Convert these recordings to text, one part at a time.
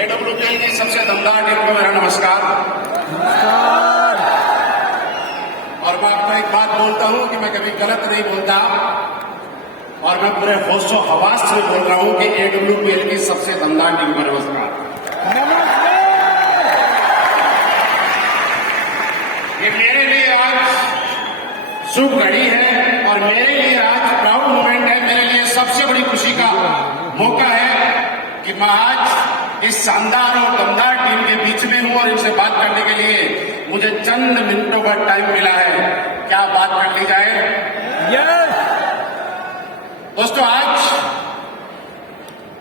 AWPL की सबसे दमदार टीम को मेरा नमस्कार। और मैं आपको एक बात बोलता हूं कि मैं कभी गलत नहीं बोलता और मैं पूरे होशो हवास से बोल रहा हूं कि एडब्ल्यूपीएल की सबसे दमदार टीम को नमस्कार। ये मेरे लिए आज शुभ घड़ी है और मेरे लिए आज प्राउड मोमेंट है। मेरे लिए सबसे बड़ी खुशी का मौका है कि मैं आज इस शानदार और दमदार टीम के बीच में हूं और इनसे बात करने के लिए मुझे चंद मिनटों का टाइम मिला है। क्या बात कर ली जाए? दोस्तों, आज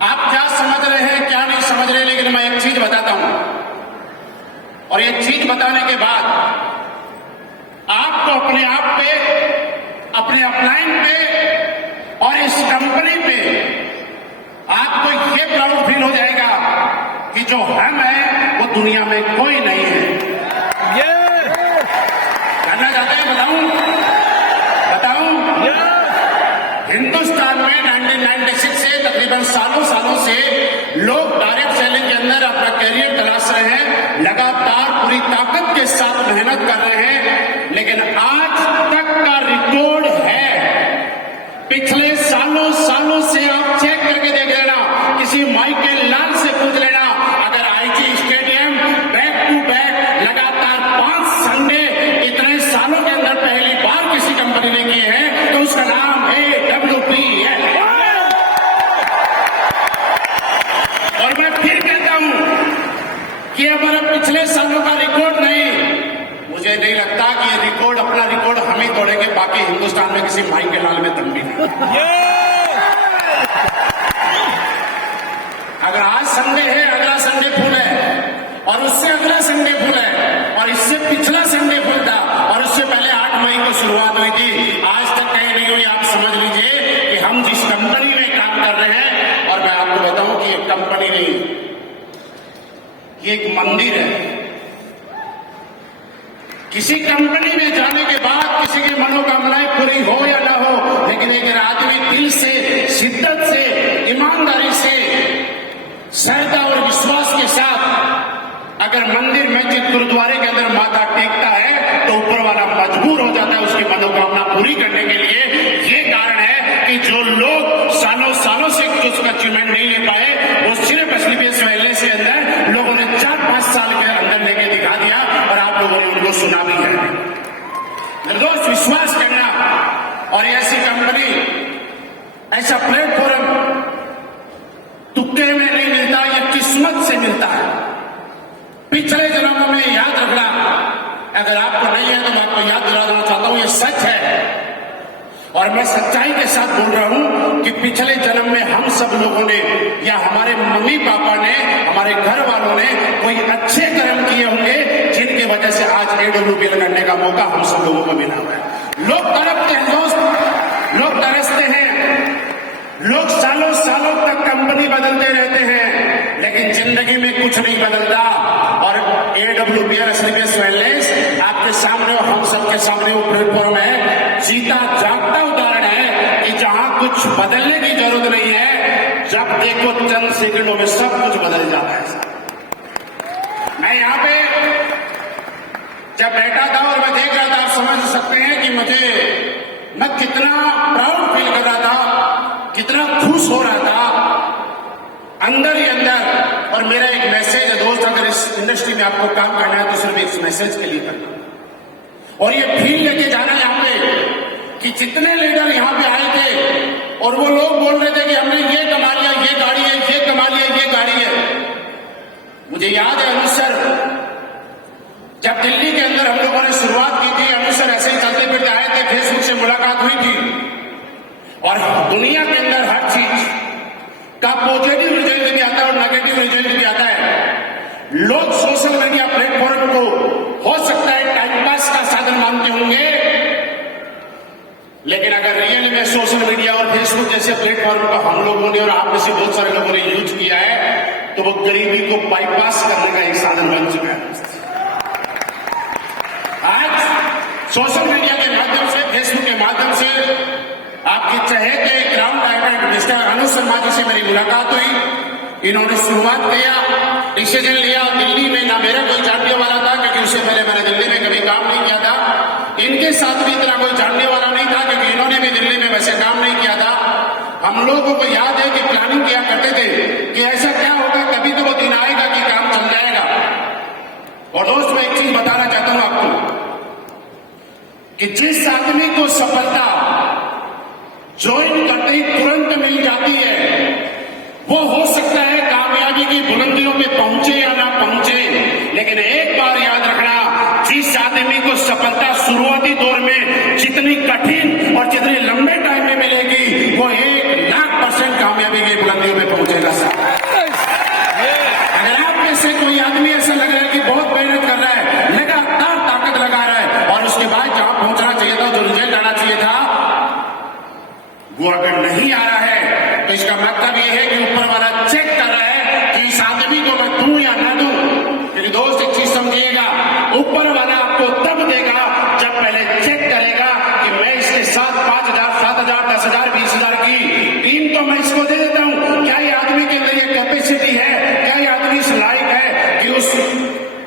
आप क्या समझ रहे हैं क्या नहीं समझ रहे, लेकिन मैं एक चीज बताता हूं और ये चीज बताने के बाद आपको अपने आप पे, अपने अपलाइन पे और इस कंपनी पे आपको ये प्राउड फील हो जाएगा कि जो हम हैं वो दुनिया में कोई नहीं है। जानना चाहते हैं? बताऊं? हिंदुस्तान में 1996 से तकरीबन सालों से लोग डायरेक्ट सेलिंग के अंदर अपना कैरियर तलाश रहे हैं, लगातार पूरी ताकत के साथ मेहनत कर रहे हैं, लेकिन आज तक का रिकॉर्ड है। पिछले सालों से आप चेक करके देख लेना, किसी माइकल लाल से पूछ लेना, अगर IG stadium back to back लगातार 5 संडे इतने सालों के अंदर पहली बार किसी कंपनी ने किए हैं तो उसका नाम है एडब्ल्यूपीएल। और मैं फिर कहता हूं कि हमारा पिछले सालों का रिकॉर्ड नहीं, मुझे नहीं लगता कि ये रिकॉर्ड, अपना रिकॉर्ड हम ही तोड़ेंगे, बाकी हिंदुस्तान में किसी माई के लाल में दम भी नहीं। अगर आज संडे है, अगला संडे फुल है और उससे अगला संडे फुल है और इससे पिछला संडे फुल था और उससे पहले 8 मई को शुरुआत हुई थी, आज तक कहीं नहीं हुई। आप समझ लीजिए कि हम जिस कंपनी में काम कर रहे हैं, और मैं आपको बताऊं कि ये कंपनी नहीं, ये एक मंदिर है। किसी कंपनी में जाने के बाद किसी की मनोकामनाएं पूरी हो या ना हो, लेकिन एक आदमी दिल से, शिद्दत से, ईमानदारी से, श्रद्धा और विश्वास के साथ अगर मंदिर, मस्जिद, गुरुद्वारे के अंदर माथा टेकता है तो ऊपर वाला मजबूर हो जाता है उसकी मनोकामना पूरी करने के लिए। ये कारण है कि जो लोग सालों से कुछ अचीवमेंट नहीं ले पाए, वो सिर्फ एसलीपीएस वेलनेस के अंदर लोगों ने 4-5 साल के अंदर लेके दिखा दिया और आप लोगों ने उनको सुना भी है। निर्दोष विश्वास करना और ऐसी कंपनी, ऐसा प्लेटफॉर्म तुक्के में नहीं मिलता, यह किस्मत से मिलता है। पिछले जन्मों में याद रखना, अगर आपको नहीं है तो मैं आपको याद दिलाना चाहता हूं, यह सच है और मैं सच्चाई के साथ बोल रहा हूं कि पिछले जन्म में हम सब लोगों ने या हमारे मम्मी पापा ने, हमारे घर वालों ने कोई अच्छे कर्म किए होंगे जिनकी वजह से आज एडब्ल्यूपीएल करने का मौका हम सब लोगों को मिला हुआ है। लोग तड़पते हैं दोस्त, लोग तरसते हैं, लोग सालों तक कंपनी बदलते रहते हैं, लेकिन जिंदगी में कुछ नहीं बदलता। और एडब्ल्यूपीएल एसलीपीएस वेलनेस आपके सामने और हम सबके सामने वो प्लेटफॉर्म है, जीता जागता उदाहरण है कि जहां कुछ बदलने की जरूरत नहीं है, जब देखो चंद सेकंडों में सब कुछ बदल जाता है। मैं यहां पे जब बैठा था और मैं देख रहा था, आप समझ सकते हैं कि मैं कितना प्राउड फील कर रहा था, कितना खुश हो रहा था अंदर ही अंदर। और मेरा एक मैसेज है दोस्त, अगर इस इंडस्ट्री में आपको काम करना है तो सिर्फ एक मैसेज के लिए करना और ये फील लेके जाना यहाँ पे कि जितने लीडर यहाँ पे आए थे और वो लोग बोल रहे थे कि हमने ये कमा लिया, ये गाड़ी है, ये कमा लिया, ये गाड़ी है। मुझे याद है अमृतसर, जब दिल्ली के अंदर हम लोगों ने शुरुआत की थी, अमृतसर ऐसे ही चलते फिरते आए थे, फेसबुक से मुलाकात हुई थी और दुनिया के अंदर हर चीज का पॉजिटिव रिजल्ट भी आता है और नेगेटिव रिजल्ट भी आता है। लोग सोशल मीडिया प्लेटफॉर्म को हो सकता है टाइम पास का साधन मानते होंगे, लेकिन अगर रियल में सोशल मीडिया और फेसबुक जैसे प्लेटफॉर्म का हम लोगों ने और आप में से बहुत सारे लोगों ने यूज किया है तो वो गरीबी को बाईपास करने का एक साधन बन चुका है। आज सोशल मीडिया के माध्यम से, फेसबुक के माध्यम से आपके चहेते ground director mister Anuj Sharma ji से मेरी मुलाकात हुई। इन्होंने शुरुआत किया डिसीजन लिया दिल्ली में, ना मेरा कोई जानने वाला था क्योंकि उससे पहले मैंने दिल्ली में कभी काम नहीं किया था, इनके साथ भी इतना कोई जानने वाला नहीं था क्योंकि इन्होंने भी दिल्ली में वैसे काम नहीं किया था। हम लोगों को याद है कि प्लानिंग किया करते थे कि ऐसा क्या होगा, कभी तो वो दिन आएगा कि काम चल जाएगा। और दोस्त मैं एक चीज बताना चाहता हूं आपको कि जिस आदमी को सफलता ज्वाइन करते ही तुरंत मिल जाती है, वो हो सकता है कामयाबी की बुलंदियों पे पहुंचे या ना पहुंचे, लेकिन एक बार याद रखना, जिस आदमी को सफलता शुरुआती दौर में जितनी कठिन और जितनी लंबे टाइम में मिलेगी, वो 1,00,000% कामयाबी की बुलंदियों में पहुंचेगा। अगर आप में से कोई आदमी ऐसा लग रहा है कि बहुत मेहनत कर रहा है, लगातार ताकत लगा रहा है और उसके बाद जहां पहुंचना चाहिए था, जो रिजल्ट आना चाहिए था, वो अगर नहीं आ रहा है, तो इसका मतलब यह है कि ऊपर वाला चेक कर रहा है कि इस आदमी को मैं दूं या ना दूं। क्योंकि दोस्त एक चीज समझिएगा, ऊपर वाला आपको तब देगा जब पहले चेक करेगा कि मैं इसके साथ 5,000, 7,000, 10,000, 20,000 की टीम तो मैं इसको दे देता हूं, क्या ये आदमी के अंदर ये कैपेसिटी है, क्या ये आदमी इस लायक है कि उस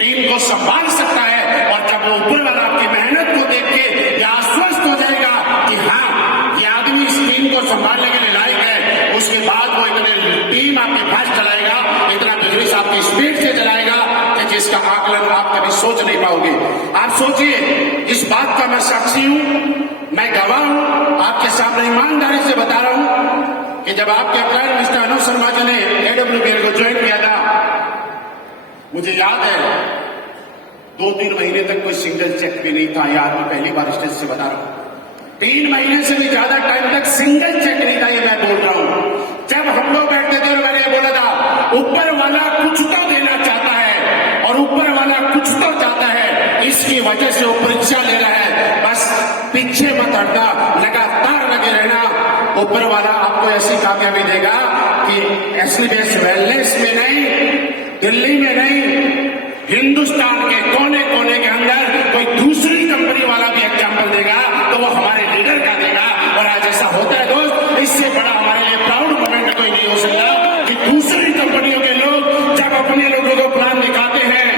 टीम को संभाल सकता है। और जब वो ऊपर वाला आपकी मेहनत को देख के ये आश्वस्त हो जाएगा कि हाँ, ये आदमी इस टीम को संभालने के लिए लायक है, उसके बाद वो इतने टीम आपके पास चलाएगा, इतना बिजनेस आपकी स्पीड से चलाएगा कि जिसका आकलन आप कभी सोच नहीं पाओगे। आप सोचिए, इस बात का मैं साक्षी हूं, मैं गवाह हूं, आपके सामने ईमानदारी से बता रहा हूं कि जब आपके अपलाइन मिस्टर अनुज शर्मा जी ने AWBL को ज्वाइन किया था, मुझे याद है 2-3 महीने तक कोई सिंगल चेक भी नहीं था। यार मैं पहली बार स्टेज से बता रहा हूं, 3 महीने से भी ज्यादा टाइम तक सिंगल चेक नहीं था, ये मैं बोल रहा हूं। जब हम लोग बैठते थे और मैंने बोला था, ऊपर वाला कुछ तो देना चाहता है और ऊपर वाला कुछ तो चाहता है, इसकी वजह से वो परीक्षा ले रहा है, बस पीछे मत हटना, लगातार लगे रहना। ऊपर वाला आपको ऐसी कामयाबी देगा कि एसलीबीएस वेलनेस में नहीं, दिल्ली में नहीं, हिंदुस्तान के कोने कोने के अंदर कोई दूसरी कंपनी वाला भी एग्जाम्पल देगा तो वो हमारे लीडर का देगा। और आज ऐसा होता है दोस्त, इससे बड़ा हमारे लिए प्राउड मोमेंट कोई नहीं हो सकता कि दूसरी कंपनियों के लोग जब अपने लोगों को प्लान दिखाते हैं,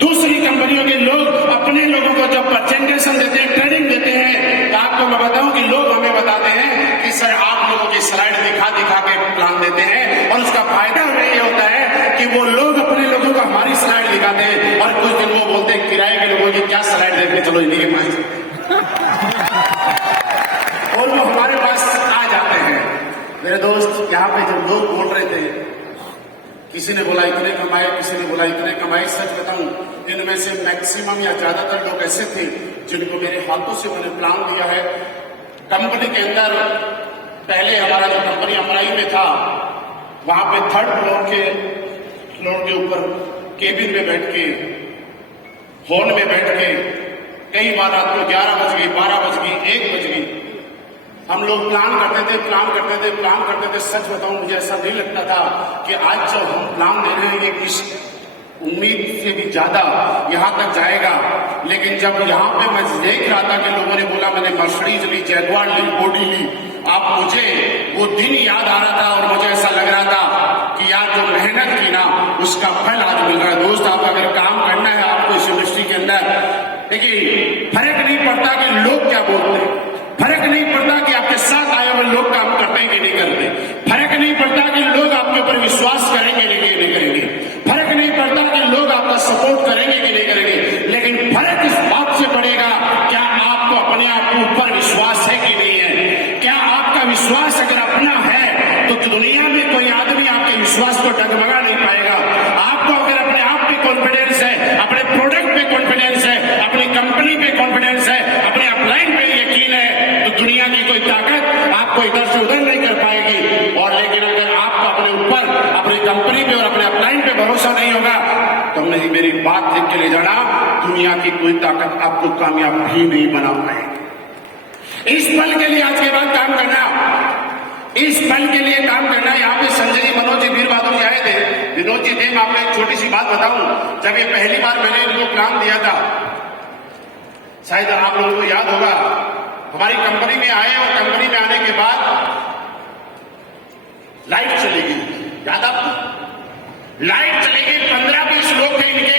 दूसरी कंपनियों के लोग अपने लोगों को जब प्रेजेंटेशन देते हैं, ट्रेनिंग देते हैं, तो आपको मैं बताऊं कि लोग हमें बताते हैं कि सर आप लोगों की स्लाइड दिखा दिखा के प्लान देते हैं, और उसका फायदा हमें ये होता है कि वो लोग अपने लोगों को हमारी स्लाइड दिखाते हैं और कुछ दिन वो बोलते हैं किराए के लोगों की क्या स्लाइड देखने चलो इन्हीं के पास और वो हमारे पास आ जाते हैं। मेरे दोस्त, यहाँ पे जब लोग बोल रहे थे, किसी ने बोला इतने कमाए, किसी ने बोला इतने कमाए, सच बताऊं इनमें से मैक्सिमम या ज्यादातर लोग ऐसे थे जिनको मेरे हाथों से मैंने प्लान दिया है। कंपनी के अंदर पहले हमारा जो कंपनी अमराई में था, वहां पे 3rd फ्लोर के ऊपर केबिन में बैठ के, हॉल में बैठ के, कई बार रात को 11 बज गई, 12 बज गई, 1 बज गई, हम लोग प्लान करते थे। सच बताऊं मुझे ऐसा नहीं लगता था कि आज जो हम प्लान दे रहे हैं ये इस उम्मीद से भी ज्यादा यहां तक जाएगा। लेकिन जब यहां पे मैं देख रहा था कि लोगों ने बोला मैंने मर्सिडीज ली, जैगुआर ली, बॉडी ली, आप मुझे वो दिन याद आ रहा था और मुझे ऐसा लग रहा था कि यार जो मेहनत की ना उसका फल आज मिल रहा है। दोस्त, आप अगर काम करना है आपको इस इंडस्ट्री के अंदर, देखिए फर्क नहीं पड़ता कि लोग क्या बोलते हैं, फर्क नहीं पड़ता कि आपके साथ आए हुए लोग काम करते हैं कि नहीं करते, फर्क नहीं पड़ता कि लोग आपके ऊपर विश्वास करेंगे कि नहीं करेंगे, फर्क नहीं पड़ता कि लोग आपका सपोर्ट करेंगे कि नहीं करेंगे, लेकिन फर्क इस बात से पड़ेगा क्या आपको अपने आप के ऊपर विश्वास है कि नहीं है। क्या आपका विश्वास अगर अपना है तो दुनिया में कोई आदमी आपके विश्वास को डगमगा नहीं पाएगा। आपको अगर अपने आप पे कॉन्फिडेंस है, अपने प्रोडक्ट पे कॉन्फिडेंस है, अपनी कंपनी पे कॉन्फिडेंस है, अपने अपलाइन पे यकीन है, तो दुनिया की कोई ताकत आपको इधर से उधर नहीं कर पाएगी। और लेकिन अगर आपको अपने ऊपर, अपनी कंपनी पे और अपने अपलाइन पे भरोसा नहीं होगा तो मेरी बात देख के ले जाना, दुनिया की कोई ताकत आपको कामयाब भी नहीं बना पाएगी। इस पल के लिए आज के बाद काम करना, इस पल के लिए काम करना। यहाँ पे संजय जी, मनोज जी, वीर बहादुर जी आए थे। विनोद जी थे। मैं आपको एक छोटी सी बात बताऊं, जब ये पहली बार मैंने इनको प्लान दिया था, शायद आप लोगों को याद होगा, हमारी कंपनी में आए और कंपनी में आने के बाद लाइट चली गई, याद आपको? लाइट चली गई, 15-20 लोग थे इनके,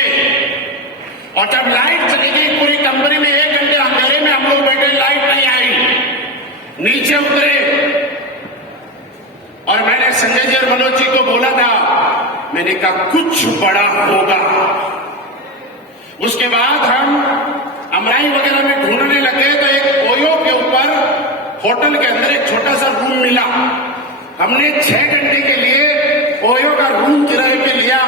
और जब लाइट चली गई पूरी कंपनी में 1 घंटे अंधेरे में हम लोग बैठे, लाइट नहीं आई, नीचे उतरे और मैंने संजय जी और मनोज जी को बोला था, मैंने कहा कुछ बड़ा होगा। उसके बाद हम अमराई वगैरह में ढूंढने लगे तो एक ओयो के ऊपर होटल के अंदर एक छोटा सा रूम मिला। हमने 6 घंटे के लिए ओयो का रूम किराए पे लिया।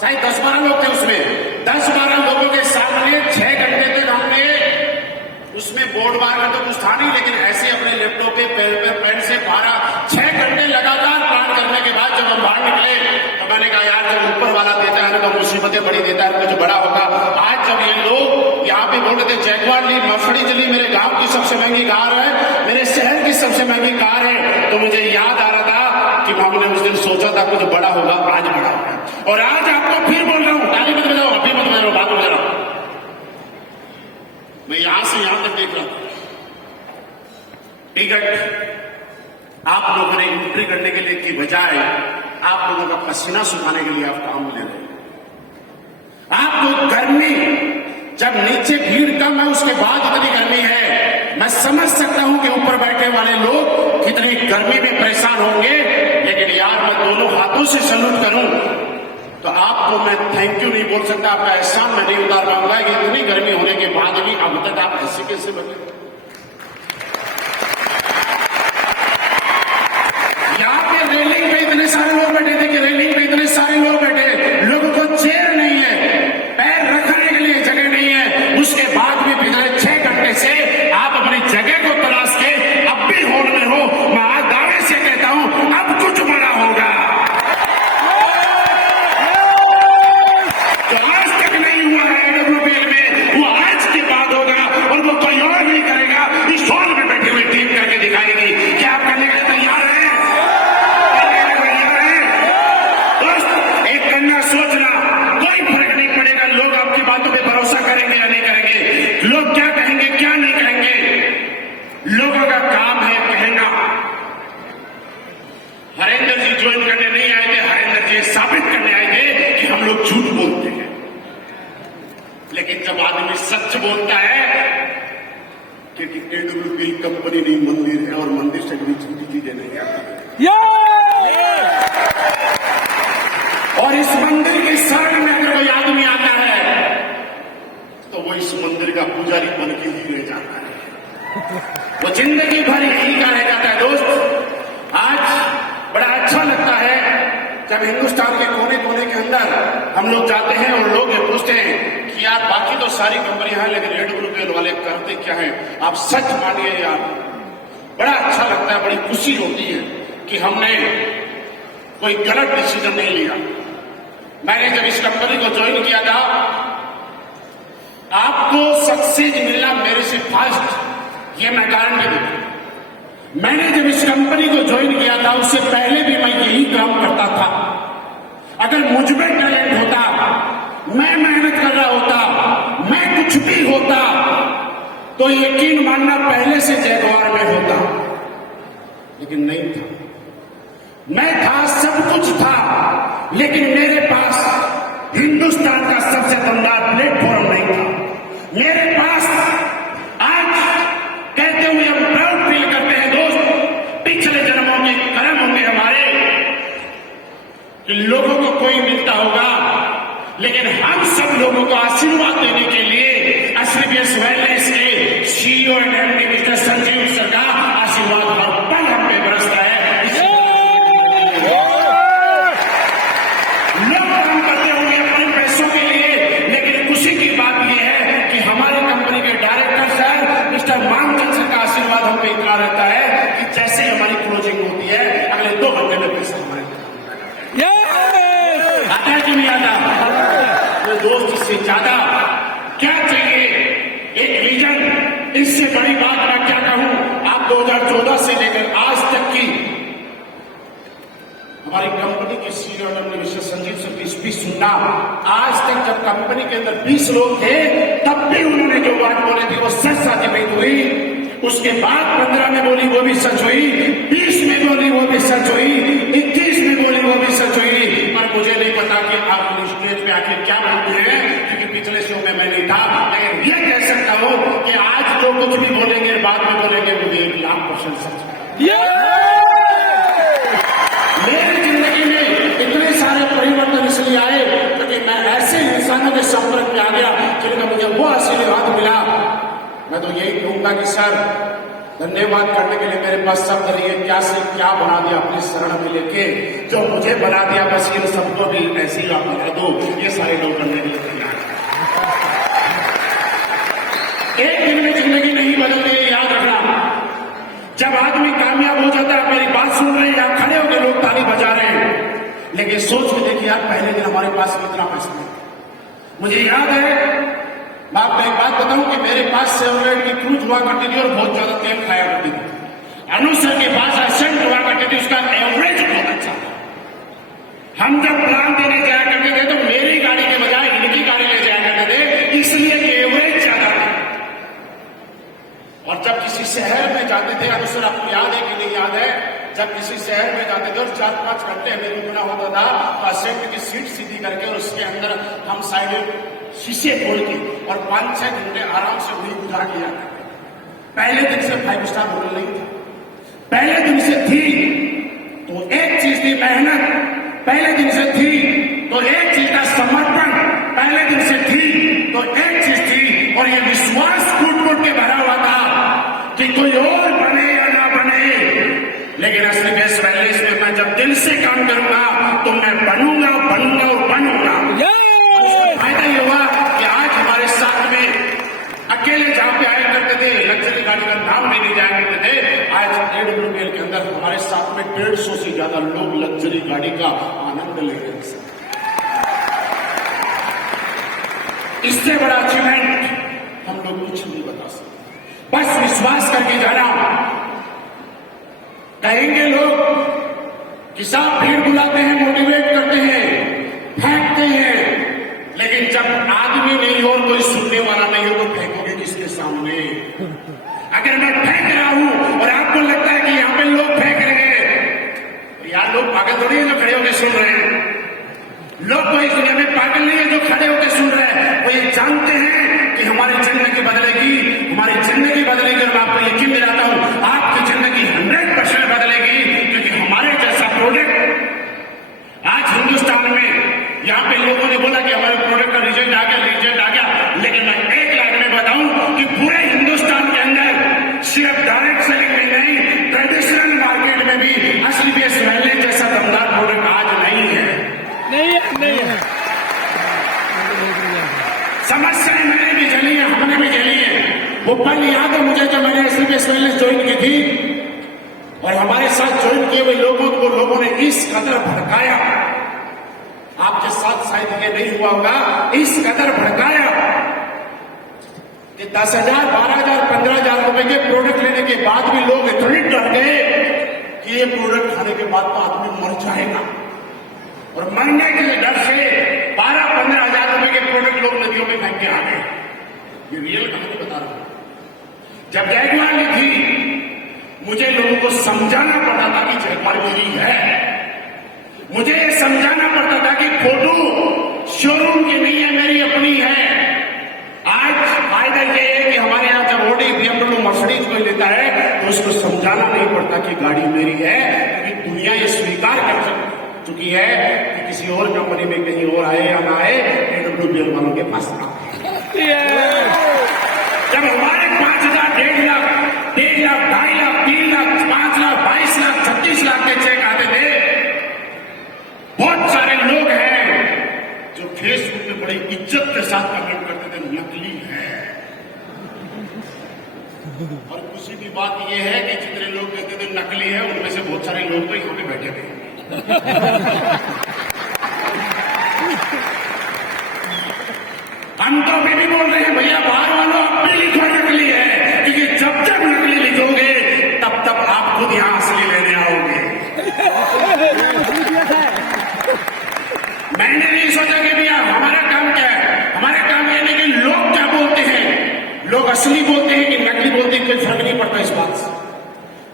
शायद 10-12 लोग थे उसमें। 10-12 लोगों के सामने 6 घंटे तक हमने उसमें बोर्ड बार का तो कुछ था नहीं, लेकिन ऐसे अपने लैपटॉप पे पेन से मारा। 6 घंटे लगातार प्लान करने के बाद जब हम बाहर निकले तो मैंने कहा यार जब ऊपर वाला देता है ना तो मुसीबतें बड़ी देता है, कुछ बड़ा होगा। आज जब ये लोग यहाँ पे बोल रहे थे जैगवार ली, मर्सिडीज ली मेरे गांव की सबसे महंगी कार है, मेरे शहर की सबसे महंगी कार है, तो मुझे याद आ रहा था कि हमने उस दिन सोचा था कुछ बड़ा होगा, आज बड़ा होगा। और आज आपको फिर बोल रहा हूं, ताली मत बजाओ, अभी मत बजाओ, बात बजा रहा हूं। मैं यहां से यहां तक देख रहा हूं, टिकट आप लोगों ने एंट्री करने के लिए की बजाय आप लोगों का पसीना सुखाने के लिए आप काम ले रहे हैं। आप लोग गर्मी, जब नीचे भीड़ कम है उसके बाद इतनी गर्मी है, मैं समझ सकता हूं कि ऊपर बैठे वाले लोग कितनी गर्मी में परेशान होंगे, लेकिन यार मैं दोनों हाथों से सैल्यूट करूं तो आपको मैं थैंक यू नहीं बोल सकता, आपका एहसान मैं नहीं उतार पाऊंगा कि इतनी गर्मी होने के बाद भी अब तक आप ऐसे कैसे बने। यहाँ पे रेलिंग पे इतने सारे लोग बैठे थे कि रेलिंग पे इतने सारे लोग बैठे, लोगों को चेयर नहीं है, पैर रखने के लिए जगह नहीं है, उसके बाद भी पिछले 6 घंटे से आप अपनी जगह को तलाश के अब भी हॉल में हो। मैं आज दावे से कहता हूं अब कुछ बड़ा होगा, जो आज तक नहीं हुआ है डब्ल्यूपीएल में, वो आज के बाद होगा और वो कोई और नहीं करेगा, इस हॉल में बैठी हुई टीम करके दिखाएगी। क्या आप करने के लिए तैयार हैं? सोचना कोई फर्क नहीं पड़ेगा, लोग आपकी बातों पे भरोसा करेंगे या नहीं करेंगे, लोग क्या कहेंगे क्या नहीं कहेंगे, लोगों का काम है कहना। हरेंद्र जी ज्वाइन करने नहीं आए थे, हरेंद्र जी साबित करने आए थे कि हम लोग झूठ बोलते हैं, लेकिन जब आदमी सच बोलता है, क्योंकि एडब्ल्यूपीएल कंपनी नहीं मंदिर है और मंदिर से भी झूठी चीजें नहीं आती, और इस मंदिर की शरण में अगर कोई आदमी आता है तो वो इस मंदिर का पुजारी बन के ही रह जाता है, वो जिंदगी भर यही का रह जाता है। दोस्त आज बड़ा अच्छा लगता है जब हिंदुस्तान के कोने कोने के अंदर हम लोग जाते हैं और लोग ये पूछते हैं कि यार बाकी तो सारी कंपनियां हैं लेकिन एडब्ल्यूपीएल वाले करते क्या है, आप सच मानिए यार। बड़ा अच्छा लगता है, बड़ी खुशी होती है कि हमने कोई गलत डिसीजन नहीं लिया। मैंने जब इस कंपनी को ज्वाइन किया था, आपको सक्सेस मिलना मेरे से फास्ट, ये मैं गारंटी देता हूं। मैंने जब इस कंपनी को ज्वाइन किया था उससे पहले भी मैं यही काम करता था। अगर मुझ में टैलेंट होता, मैं मेहनत कर रहा होता, मैं कुछ भी होता, तो यकीन मानना पहले से जैगवार में होता, लेकिन नहीं था। मैं था, सब कुछ था, लेकिन मेरे पास हिंदुस्तान का सबसे दमदार प्लेटफॉर्म नहीं था। मेरे पास आज कहते हुए हम प्राउड फील करते हैं दोस्त, पिछले जन्मों के कर्म होंगे हमारे कि लोगों को कोई मिलता होगा, लेकिन हम सब लोगों को आशीर्वाद देने के लिए एसबीएस वेलनेस के CEO and MD mister Sanjeev sir का आशीर्वाद हर पल हम पे बरसता है। लोग काम करते होंगे अपने पैसों के लिए, लेकिन खुशी की बात यह है कि हमारी कंपनी के director sir mister Manchand sir का आशीर्वाद हम पे इतना रहता है कि जैसे हमारी क्लोजिंग होती है अगले 2 घंटे में पैसा हमारे आता है कि नहीं आता। तो दोस्त इससे ज्यादा क्या चाहिए, एक विजन, इससे बड़ी बात मैं क्या कहूं। आप 2014 से लेकर आज तक की हमारी कंपनी के सीईओ मिस्टर संजीव सर की स्पीच सुनना, आज तक जब कंपनी के अंदर 20 लोग थे तब भी उन्होंने जो बात बोली थी वो सच साबित हुई। उसके बाद 15 में बोली वो भी सच हुई, 20 में बोली वो भी सच हुई, 21 में बोली वो भी सच हुई। पर मुझे नहीं बोला कि सर धन्यवाद करने के लिए मेरे पास शब्द नहीं है, क्या से क्या बना दिया अपनी शरण में लेके, जो मुझे बना दिया बस इन सबको भी ऐसे ही आप बना दो, ये सारे लोग करने के लिए तैयार हैं। एक दिन में जिंदगी नहीं बदलती है, याद रखना। जब आदमी कामयाब हो जाता है, मेरी बात सुन रहे हैं, यहाँ खड़े होकर लोग ताली बजा रहे हैं, लेकिन सोच के देखिए यार, पहले दिन हमारे पास कितना पैसा है। मुझे याद है, मैं आपको एक बात बताऊं कि मेरे पास सेवरेट की क्रूज हुआ करती थी और बहुत ज्यादा तेल खाया करती थी। अनुसर के पास एसेंट हुआ करती थी, उसका एवरेज बहुत अच्छा था। हम जब प्लान देने जाया करते थे तो मेरी गाड़ी के बजाय इनकी गाड़ी ले जाया करते थे, इसलिए कि एवरेज ज्यादा था। और जब किसी शहर में जाते थे, अनुसर आपको याद है कि नहीं याद है, जब किसी शहर में जाते थे और 4-5 घंटे हमें रुकना होता था, तो एसेंट की सीट सीधी करके और उसके अंदर हम साइड शीशे खोल के और 5-6 घंटे आराम से वही गुजार लिया करते। पहले दिन से 5 स्टार होटल नहीं था, पहले दिन से थी तो एक चीज थी मेहनत, पहले दिन से थी तो एक चीज का समर्पण, पहले दिन से थी तो एक चीज थी, और ये विश्वास कूट के भरा हुआ था कि कोई और बने या ना बने, लेकिन असली बेस्ट वैलीज में मैं जब दिल से काम करूंगा तो मैं बनूंगा बनूंगा और बनूंगा। फायदा ये हुआ कि आज हमारे साथ में अकेले जहां पे आया करते थे, लग्जरी गाड़ी का नाम भी नहीं जाया करते थे, आज AWPL के अंदर हमारे साथ में 150 से ज्यादा लोग लग्जरी गाड़ी का आनंद ले रहे हैं। इससे बड़ा अचीवमेंट हम लोग कुछ नहीं बता सकते। बस विश्वास करके जाना। कहेंगे लोग कि साहब भीड़ बुलाते हैं, मोटिवेट करते हैं, फेंकते हैं, लेकिन जब आदमी नहीं हो और कोई सुनने वाला नहीं हो तो फेंकोगे किसके सामने? अगर मैं फेंक रहा हूं और आपको लगता है कि यहां पे लोग फेंक रहे हैं, तो यार लोग पागल थोड़ी है जो खड़े होकर सुन रहे हैं। लोग कोई दुनिया में पागल नहीं है जो खड़े होकर सुन रहे हैं, वो ये जानते हैं कि हमारी जिंदगी बदलेगी, हमारी जिंदगी बदलेगी। और मैं आपको यकीन दिलाता हूं आपकी जिंदगी 100% बदलेगी, क्योंकि हमारे जैसा प्रोडक्ट आज हिंदुस्तान में, यहां पे लोगों ने बोला कि हमारे प्रोडक्ट का रिजल्ट आ गया, लेकिन मैं एक लाइन में बताऊं कि पूरे हिंदुस्तान के अंदर सिर्फ डायरेक्ट सेलिंग में नहीं, ट्रेडिशनल मार्केट में भी असली बेस वैली जैसा दमदार प्रोडक्ट आज नहीं है। नहीं है। समस्याएं मैंने भी झेली है, हमने भी झेली है। वो पल याद है मुझे जब मैंने असली बेस वैली ज्वाइन की थी और हमारे साथ ज्वाइन किए हुए लोगों को लोगों ने इस कदर भड़काया, आपके साथ शायद ये नहीं हुआ होगा, इस कदर भड़काया कि 10,000, 12,000, 15,000 रुपए के प्रोडक्ट लेने के बाद भी लोग इतने डर गए कि ये प्रोडक्ट खाने के बाद तो आदमी मर जाएगा, और मरने के डर से 12-15,000 रुपए के प्रोडक्ट लोग नदियों में फेंक के आ गए। ये रियल कहानी बता रहा हूं। जब जयकुमार ने थी, मुझे लोगों को समझाना पड़ता था कि जयकुमार मेरी है, मुझे ये समझाना पड़ता था कि फोटो शोरूम की नहीं है, मेरी अपनी है। आज फायदा ये है कि हमारे यहाँ जब ऑडी, BMW, मर्सिडीज कोई लेता है तो उसको समझाना नहीं पड़ता कि गाड़ी मेरी है, क्योंकि दुनिया ये स्वीकार कर चुकी है कि किसी और कंपनी में कहीं और आए या ना आए, AWPL वालों के पास आते हैं। जब हमारे 5,000, 1.5 लाख, 1.5 लाख, 2.5 लाख, 3 लाख, 5 लाख, 22 लाख, 36 लाख के चेक आते थे, बहुत सारे लोग हैं जो फेसबुक में बड़ी इज्जत के साथ कमेंट करते थे नकली है। और खुशी की बात यह है कि जितने लोग कहते थे नकली है, उनमें से बहुत सारे लोग तो यहां पे बैठे थे। हम तो अभी भी बोल रहे हैं भैया बाहर वालों अब भी लिखो नकली है, क्योंकि जब जब नकली लिखोगे तब तब आप खुद यहां असली लेने आओगे। मैंने नहीं सोचा कि भैया हमारा काम क्या है, हमारा काम यह नहीं कि लोग क्या बोलते हैं, लोग असली बोलते हैं कि नकली बोलते हैं, कोई फर्क नहीं पड़ता इस बात से।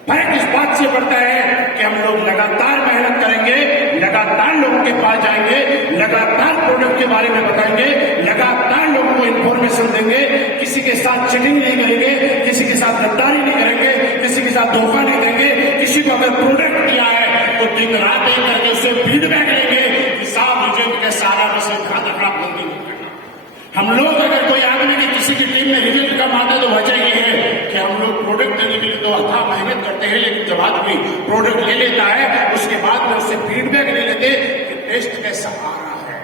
फर्क इस बात से पड़ता है कि हम लोग लगातार मेहनत करेंगे, लगातार लोगों के पास जाएंगे, लगातार प्रोडक्ट के बारे में बताएंगे, लगातार लोगों को इन्फॉर्मेशन देंगे, किसी के साथ चीटिंग नहीं करेंगे, किसी के साथ गद्दारी नहीं करेंगे, किसी के साथ धोखा नहीं देंगे, किसी को अगर प्रोडक्ट दिया है तो दिन रात एक करके उससे फीडबैक लेंगे कि साहब रिजल्ट के सारा विषय ध्यान रखना, बंद नहीं करना। हम लोग अगर कोई आदमी की किसी की टीम में रिजल्ट कम आता है तो वजह यह है कि हम प्रोडक्ट देने के लिए तो अथाह मेहनत करते हैं, लेकिन जब आदमी प्रोडक्ट ले लेता है उसके बाद में उससे फीडबैक नहीं लेते कि टेस्ट कैसा आ रहा है,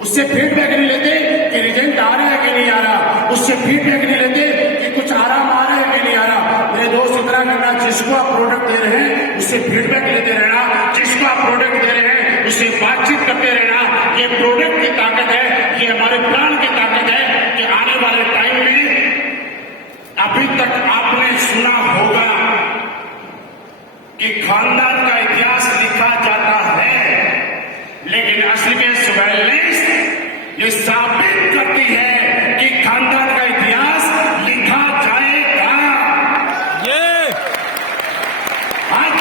उससे फीडबैक नहीं लेते कि रिजल्ट आ रहा है कि नहीं आ रहा, उससे फीडबैक नहीं लेते कि कुछ आराम आ रहा है कि नहीं आ रहा। मेरे दोस्त इतना करना, जिसको आप प्रोडक्ट दे रहे हैं उससे फीडबैक लेते रहना, जिसको आप प्रोडक्ट दे रहे हैं उससे बातचीत करते रहना। ये प्रोडक्ट की ताकत है, ये हमारे प्राण की ताकत है कि आने वाले टाइम में अभी तक आपने सुना होगा कि खानदान का इतिहास लिखा जाता है, लेकिन असली में वेलनेस ये साबित करती है कि खानदान का इतिहास लिखा जाएगा। आज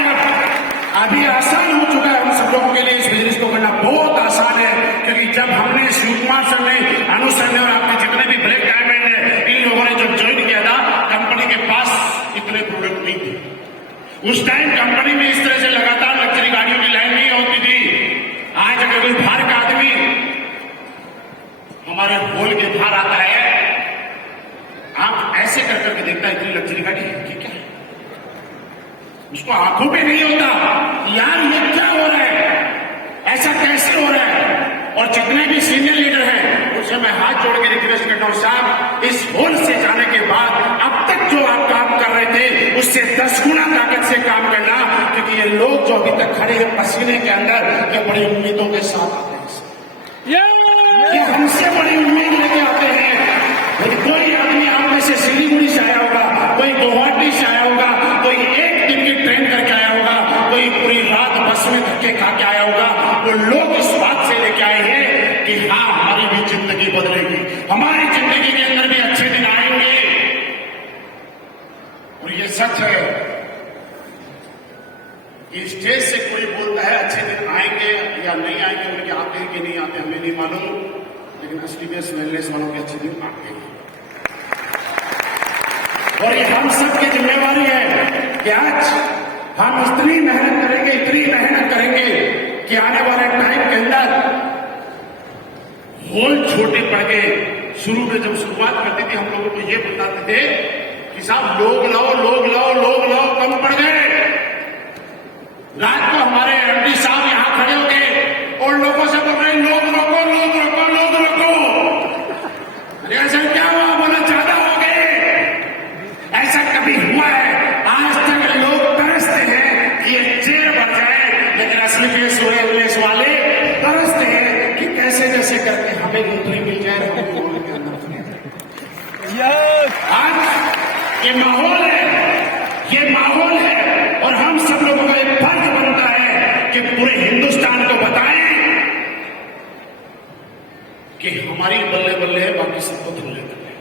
अभी आसान हो चुका है हम सब लोगों के लिए, इस बिजनेस को करना बहुत आसान है, क्योंकि जब हमने शिवकुमार सर ने, अनु सर ने और आपके जितने भी ब्लैक डायमंड है, इन लोगों ने जब ज्वाइन किया था, कंपनी के पास इतने प्रोडक्ट नहीं थे। उस टाइम कंपनी में इस तरह से लगातार लग्जरी गाड़ियों की लाइन नहीं होती थी। आज अगर कोई बाहर का आदमी हमारे बोल के बाहर आता है, आप ऐसे कर करके देखता है इतनी लग्जरी गाड़ी है कि क्या है, उसको आंखों पे नहीं होता यार ये क्या हो रहा है, ऐसा कैसे हो रहा है। और जितने भी सीनियर लीडर हैं उनसे मैं हाथ जोड़ के रिक्वेस्ट करता हूं, साहब इस होल से जाने के बाद अब तक जो आप काम कर रहे थे उससे 10 गुना ताकत से काम करना, क्योंकि ये लोग जो अभी तक खड़े हैं पसीने के अंदर, ये बड़ी उम्मीदों के साथ आते हैं, ये हमसे बड़ी उम्मीद लेके आते हैं। कोई आदमी आप में से सिलीगुड़ी से आया होगा, कोई गुवाहाटी से आया होगा, कोई एक दिन की ट्रेन करके आया होगा, कोई पूरी रात बस में धक्के खा के आया होगा। वो लोग इस बात से लेके आए हैं कि हाँ हमारी भी जिंदगी बदलेगी, हमारी जिंदगी के अंदर भी अच्छे दिन आएंगे। और ये सच है, स्टेज से कोई बोलता है अच्छे दिन आएंगे या नहीं आएंगे, उनके आते हैं कि नहीं आते हमें नहीं मालूम, लेकिन असली में वेलनेस वालों के अच्छे दिन आते हैं। और ये हम सबकी जिम्मेवारी है कि आज हम इतनी मेहनत करेंगे, इतनी मेहनत करेंगे कि आने वाले टाइम के अंदर होल छोटे पड़ गए। शुरू में जब शुरुआत करते थे हम लोगों को ये बताते थे कि साहब लोग लाओ लोग लाओ लोग लाओ, कम पड़ गए। रात को हमारे एमडी साहब यहां खड़े हो गए और लोगों से बोल रहे लोग रोको लोग रोको लोग रोको। अरे ऐसा क्या हुआ, बोला ज्यादा हो गए। ऐसा कभी हुआ है आज तक? लोग तरसते हैं कि ये चेयर बन जाए, लेकिन असली में वेलनेस वाले तरसते हैं कि कैसे जैसे करके हमें नौकरी मिल जाए, हमें बोल के अंदर। आज ये माहौल है, ये माहौल है, और हम सब लोगों का एक फर्ज बनता है कि पूरे हिंदुस्तान को बताएं कि हमारी बल्ले बल्ले है, बाकी सबको धुल्ले बल्ले।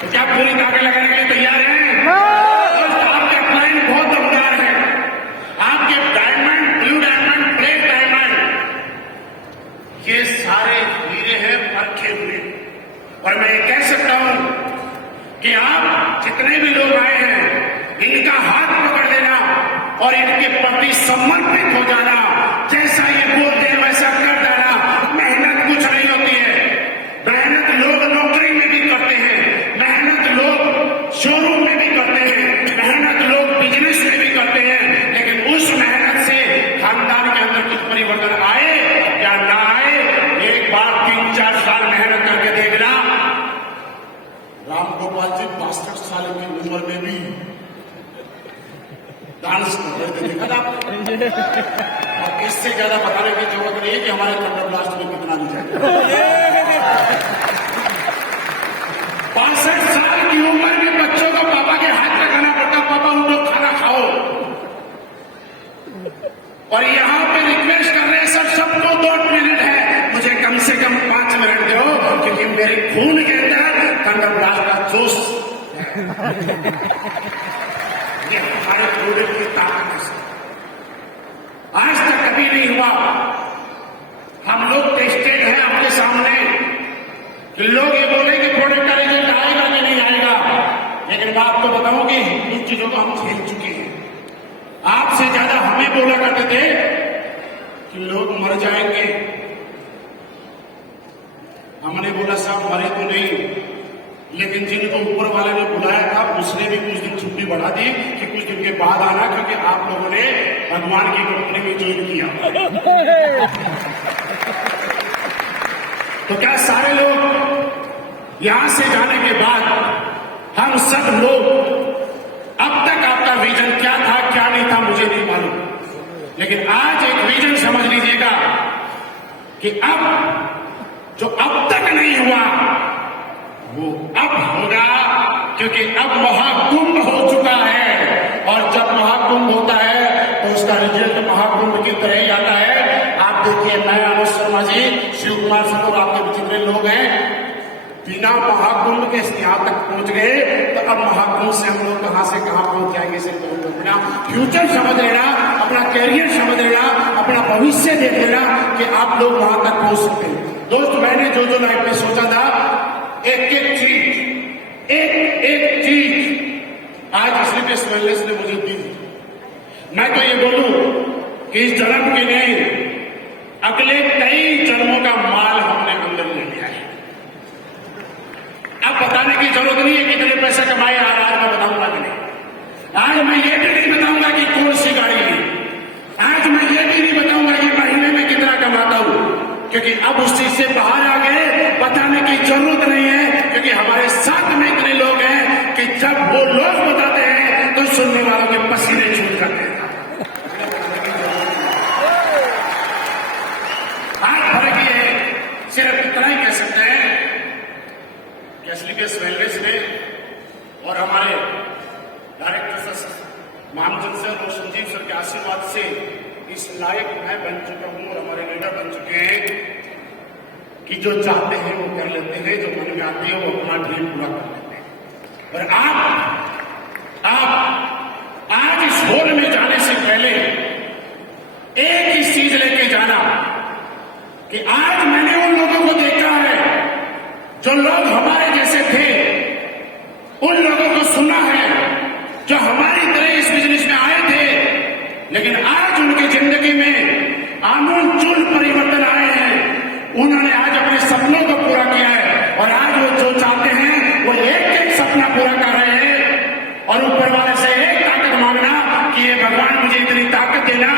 तो क्या पूरी ताकत लगाने के लिए तैयार हैं? आपके क्लाइंट बहुत दमदार हैं, आपके diamond, blue diamond, black diamond, ये सारे हीरे हैं परखे हुए। और मैं ये कह सकता हूं कि आप जितने भी लोग आए हैं इनका हाथ पकड़ लेना और इनके प्रति समर्पित हो जाना, जैसा ये बोलते हैं वैसा कर देना। मेहनत कुछ नहीं होती है, मेहनत लोग नौकरी में भी करते हैं, मेहनत लोग शोरूम में भी करते हैं, मेहनत लोग बिजनेस में भी करते हैं, लेकिन उस मेहनत से खानदान के अंदर कुछ परिवर्तन आए या ना आए, एक बार 3-4 साल मेहनत करके देखना। राम गोपाल जी 62 साल की उम्र में भी डांस कर रहे थे, देखा था आपने? और इससे ज्यादा बताने की जरूरत नहीं है कि हमारे थंडर ब्लास्ट में कितना नहीं जाए। 62 साल की उम्र में बच्चों को पापा के हाथ में खाना पड़ता, पापा उनको खाना खाओ। और यहां पे रिक्वेस्ट कर रहे हैं सबको 2 मिनट है, मुझे कम से कम 5 मिनट दो, क्योंकि मेरे खून के अंदर थंडर ब्लास्ट का जोश। ये हमारे प्रोडक्ट की ताकत है, आज तक कभी नहीं हुआ। हम लोग टेस्टेड हैं आपके सामने, लोग ये बोले कि प्रोडक्ट का रिजल्ट आएगा कि नहीं आएगा, लेकिन मैं आपको बताऊं कि इन चीजों को हम खेल चुके हैं। आपसे ज्यादा हमें बोला करते थे कि लोग मर जाएंगे, हमने बोला साहब मरे तो नहीं, लेकिन जिनको ऊपर वाले ने बुलाया था उसने भी कुछ दिन छुट्टी बढ़ा दी कि कुछ दिन के बाद आना, क्योंकि आप लोगों ने भगवान की कंपनी में ज्वाइन किया। तो क्या सारे लोग यहां से जाने के बाद हम सब लोग, अब तक आपका विजन क्या था क्या नहीं था मुझे नहीं मालूम, लेकिन आज एक विजन समझ लीजिएगा कि अब जो अब तक नहीं हुआ वो अब होगा, क्योंकि अब महाकुंभ हो चुका है। और जब महाकुंभ होता है तो उसका रिजल्ट महाकुंभ की तरह ही आता है। आप देखिए, मैं आनंद शर्मा जी, शिव कुमार सिंह और आपके जितने लोग हैं, बिना महाकुंभ के यहां तक पहुंच गए, तो अब महाकुंभ से हम लोग कहां से कहां पहुंच जाएंगे। सिर्फ अपना फ्यूचर समझ लेना, अपना कैरियर समझ लेना, अपना भविष्य देख लेना कि आप लोग वहां तक पहुंच सकते हैं। दोस्त, मैंने जो जो लाइफ में सोचा था, एक एक चीज आज स्लीपलेस वेलनेस ने मुझे दी। मैं तो ये बोलूं कि इस जन्म के नहीं, अगले कई जन्मों का माल हमने अंदर ले लिया है। अब बताने की जरूरत नहीं है कितने पैसे कमाए, आज मैं बताऊंगा कि नहीं। आज मैं ये भी नहीं बताऊंगा कि कौन सी गाड़ी ली, आज मैं ये भी नहीं बताऊंगा कि महीने में कितना कमाता हूं, क्योंकि अब उस चीज से बाहर आ गए, बताने की जरूरत नहीं है, क्योंकि हमारे साथ में इतने लोग हैं कि जब वो लोग बताते हैं तो सुनने वालों के पसीने छूट जाते हैं। आज फर्क ये है, सिर्फ इतना ही कह सकते हैं कि एसलीपीएस वेलनेस ने और हमारे डायरेक्टर सर मामचंद सर और संजीव सर के आशीर्वाद से इस लायक मैं बन चुका हूं और हमारे लीडर बन चुके हैं कि जो चाहते हैं वो कर लेते हैं, जो मन में आते हैं वो अपना ड्रीम पूरा कर लेते हैं। और आप आज इस हॉल में जाने से पहले एक ही चीज लेके जाना कि आज मैंने उन लोगों को देखा है जो लोग हमारे जैसे थे, उन लोगों को सुना है जो हमारी तरह इस बिजनेस में आए थे, लेकिन आज उनकी जिंदगी में आमूलचूल परिवर्तन आए हैं। उन्होंने आज अपने सपनों को पूरा किया है और आज वो जो चाहते हैं वो एक एक सपना पूरा कर रहे हैं। और ऊपर वाले से एक ताकत मांगना कि ये भगवान मुझे इतनी ताकत देना